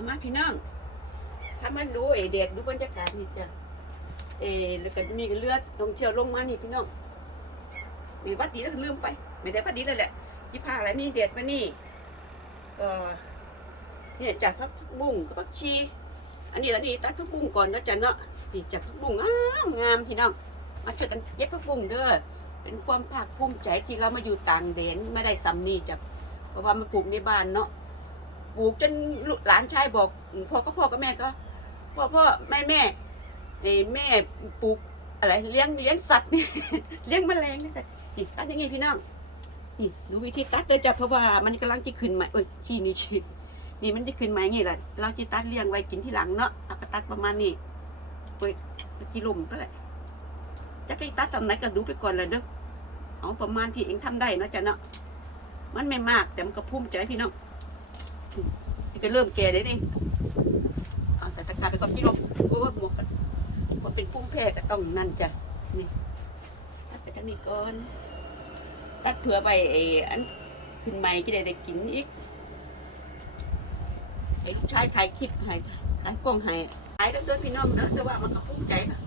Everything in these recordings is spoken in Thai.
เอามาพี่น้องถ้ามันดูเอเด็ดดูบรรยากาศนี่จ้ะเอแล้วก็มีเลือดท่องเที่ยวลงมานี่พี่น้องมีวัดดีแล้วลืมไป ไม่ได้วัดดีแล้วแหละที่ภาอะไรมีเด็ดมานี่ก็เนี่ยจากพักพักบุ้งกับพักชีอันนี้อันนี้ตัดพักบุ้งก่อนนะจ๊ะเนาะนี่จากพักบุ้งงามงามพี่น้องมาช่วยกันเย็บพักบุ้งเด้อเป็นความภาคภูมิใจที่เรามาอยู่ต่างแดนไม่ได้ซ้ำนี่จ้ะเพราะว่ามันปลูกในบ้านเนาะ ปลูกจนหลานชายบอกพ่อก็พ่อก็แม่ก็พ่อพ่อแม่แม่ไอแม่ปลูกอะไรเลี้ยงเลี้ยงสัตว์นี่เลี้ยงแมลงนี่แต่ตัดยังไงพี่น้องนี่ดูวิธีตัดเลยจ้ะเพราะว่ามันกำลังจะขึ้นใหม่เอ้ยชีนี่ชีนี่มันจะขึ้นใหม่อย่างงี้แหละเราจะตัดเลี้ยงไว้กินที่หลังเนาะเอาก็ตัดประมาณนี้เอ้ยกี่ลมก็แหละจะไปตัดสำไหนก็ดูไปก่อนเลยเด้อเอาประมาณที่เองทำได้นาะจ้ะเนาะมันไม่มากแต่มันก็ภูมิใจพี่น้อง นี่ก็เริ่มแก่เลยนี่เอาใส่ตะกร้าไปก่อนพี่ลงโอ้ยหมวกกันคนเป็นพุ่มแพ้ก็ต้องนั่นจ้ะนี่ตัดไปทางนี้ก่อน ตัดเผื่อไปไอ้อันขึ้นใหม่ที่ได้ได้กินอีกไอ้ชายถ่ายคลิปให้ถ่ายกล้องให้ถ่ายแล้วเด้อพี่น้องเด้อแต่ว่ามันก็ภูมิใจค่ะ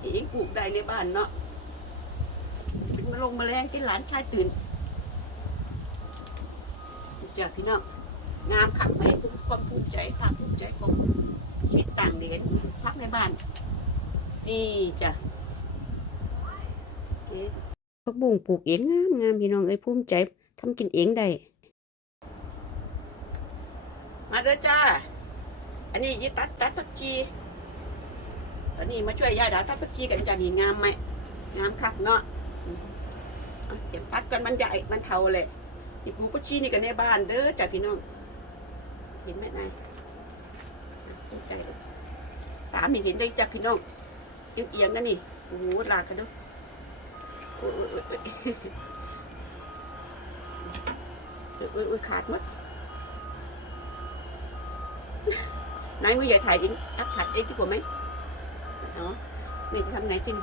เองปลูกได้ในบ้านเนาะเป็นมะลงแมลงที่หลานชายตื่นจ้ะพี่น้อง งามขังไม่คือความภูมิใจภาคภูมิใจของชีวิตต่างแดนพักในบ้าน นี่จ้ะพักบุ้งปลูกเองงามงามพี่น้องเอ้ยภูมิใจทำกินเองได้มาเด้อจ้า อันนี้ยีตัดตัดผักชี ตอนนี้มาช่วยยายดาตัดผักชีกันจ้านี่งามไหมงามคักเนาะอืมเอาเก็บตัดกันมันใหญ่มันเท่าเลยนี่ปลูกผักชีนี่กันในบ้านเด้อจ้าพี่น้อง เห็นไหมนายตกใจเลยตามนี่เห็นได้จากพี่น้องเอียงๆกันนี่โอ้โหลากกันด้วยโอ้ยโอ้ยขาดมดนายมือใหญ่ถ่ายเองทับถ่ายเองที่ผมไหมเอาไม่จะทำไงจริง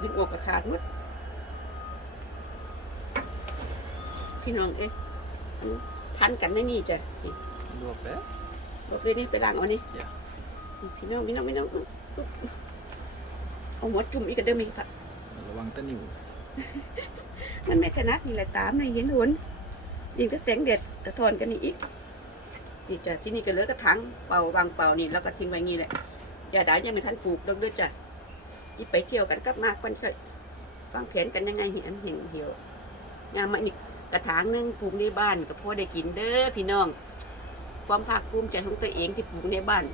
ดึงออกกับขาดมดพี่น้องเอ้ยพันกันในนี่จ้ะ Låt det. บอกเลยนี่ไปล้างเอานี่จ้ะพี่น้องพี่น้องพี่น้องเอาหัวจุ่มอีกกระเดิมอีกค่ะระวังตะหนิวมันไม่ถนัดนี่แหละตามไม่เห็นหนยิงก็แสงเด็ดกระทอนกันนี่อีกนี่จ้ะที่นี่ก็เหลือกระถางเป่าวางเป่านี่แล้วก็ทิ้งไว้งี้แหละอย่าด่ายังไม่ทันปลูกดอกเด้อจ้ะที่ไปเที่ยวกันกลับมากันก็วางแผนกันยังไงเหี่ยมเหี่ยวเหี่ยวงามมาอีกกระถางหนึงปลูกในบ้านก็พอได้กินเด้อพี่น้อง ความภาคภูมิใจของตัวเองที่ปลูกในบ้าน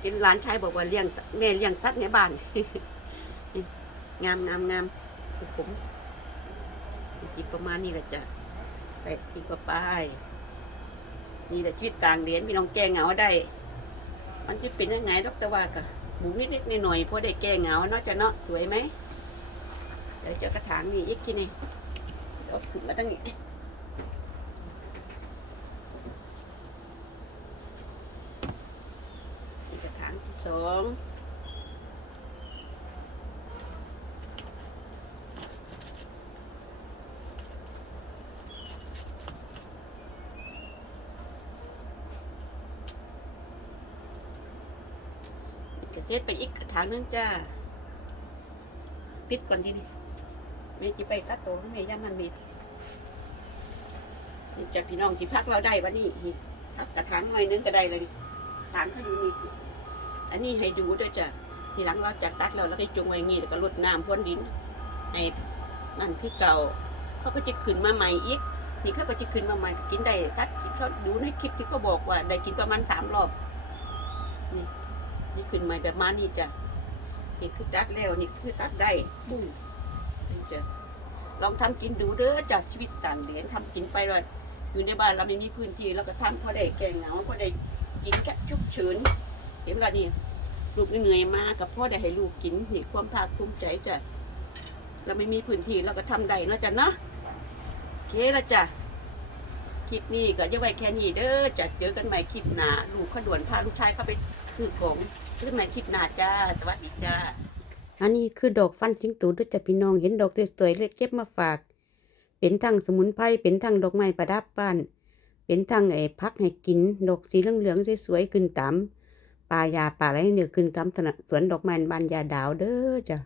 เห็นหลานชายบอกว่าเลี้ยงแม่เลี้ยงสัตว์ในบ้าน งามงามงามผมกินประมาณนี้แหละจ้ะใส่ปีกป้ายนี่แหละชีวิตต่างเดียนพี่น้องแก้เหงาได้ มันจะเป็นยังไงดอกแต่ว่ากะบุนิดนิดๆหน่อยๆพอได้แก้เหงาเนาะจะเนาะสวยไหมเดี๋ยวเจอกระถางนี่อีกทีนี่เดี๋ยวขึ้นมาตั้งนี้นี่กระ ถางที่สองก็เซตไปอีกกระถางนึงจ้าปิดก่อนทีนี้แม่จะไปตัดโตแม่ย่ามันมีนี่จะพี่น้องที่พักเราได้วันนี้นี่ตัดกระถางหน่อยนึงก็ได้เลยถางเขาอยู่นี่ อันนี้ให้ดูด้วยจ้ะทีหลังเราจากตัดเราแล้วก็จงไว้งี้แล้วก็ลดน้ำพ่นดินให้นั่นคือเก่าเขาก็จะขึ้นมาใหม่อีกนี่เขาก็จะขึ้นมาใหม่กินได้ตัดที่เขาดูในคลิปที่เขาบอกว่า ได้กินประมาณสามรอบนี่ขึ้นมาแบบมานี่จ้ะนี่คือตัดแล้วนี่คือตัดได้บุ้งนี่จ้ะลองทำกินดูเด้อจากชีวิตต่างเหรียญทำกินไปเลยอยู่ในบ้านเราไม่มีพื้นที่แล้วก็ทำพอได้แก้เหงาพอได้กินแค่ชุกเฉิน เห็นละนี่ลูกเหนื่อยมากับพ่อได้ให้ลูกกินนี่ความภาคภูมิใจจ้ะเราไม่มีพื้นที่เราก็ทำได้นะจ้ะเนาะโอเคละจ้ะคลิปนี้ก็จะไว้แค่นี้เด้อจะเจอกันใหม่คลิปหน้าลูกขด่วนพาลูกชายเข้าไปซื้อของขึ้นมาคลิปหน้าจ้าสวัสดีจ้าอันนี้คือดอกฟันสิงโตด้วยจ้ะพี่น้องเห็นดอกสวยๆเลยเก็บมาฝาก เป็นทั้งสมุนไพรเป็นทั้งดอกไม้ประดับบ้าน เป็นทั้งไอ้พักให้กินดอกสีเหลืองๆสวยๆขึ้นตาม ป่ายาป่าอะไรเนี่ยขึ้นตามถนนสวนดอกไม้บานยาดาวเด้อจ้ะ